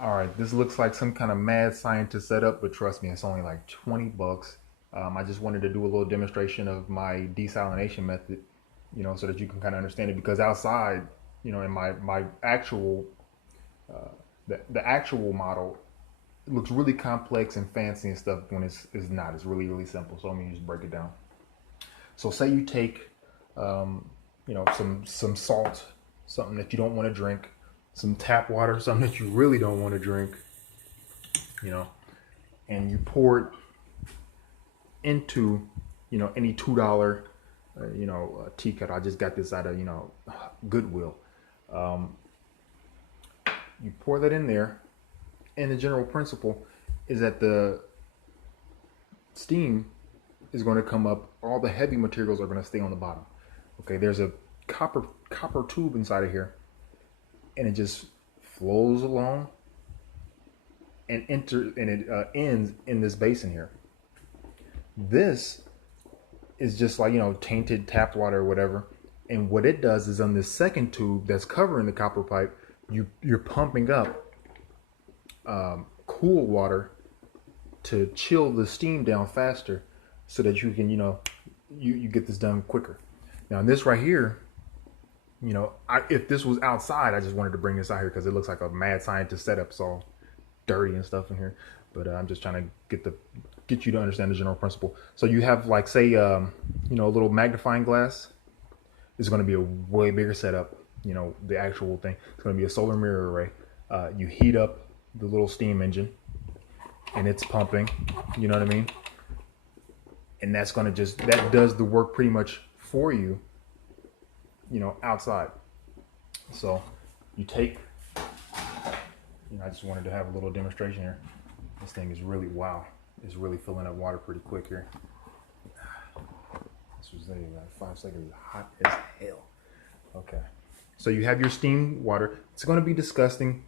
All right, this looks like some kind of mad scientist setup, but trust me, it's only like 20 bucks. I just wanted to do a little demonstration of my desalination method, so that you can kind of understand it. Because outside, in my actual the actual model, it looks really complex and fancy and stuff when it's not. It's really really simple. So let me just break it down. So say you take, some salt, something that you don't want to drink, some tap water, something that you really don't want to drink, you know, and you pour it into, any $2, teacup. I just got this out of, Goodwill. Um, you pour that in there, and the general principle is that the steam is going to come up. All the heavy materials are going to stay on the bottom. Okay, there's a copper tube inside of here, and it just flows along and it ends in this basin here. This is just like, tainted tap water or whatever. And what it does is on this second tube that's covering the copper pipe, you're pumping up cool water to chill the steam down faster, so that you can, you get this done quicker. Now this right here, if this was outside, I just wanted to bring this out here because it looks like a mad scientist setup. It's all dirty and stuff in here, but I'm just trying to get you to understand the general principle. So you have, like, say, a little magnifying glass. It's going to be a way bigger setup. The actual thing. It's going to be a solar mirror array. You heat up the little steam engine, and it's pumping. You know what I mean? And that's going to that does the work pretty much for you. Outside. So you take. I just wanted to have a little demonstration here. This thing is really, wow. It's really filling up water pretty quick here. This was there, about 5 seconds. Hot as hell. Okay. So you have your steam water. It's going to be disgusting.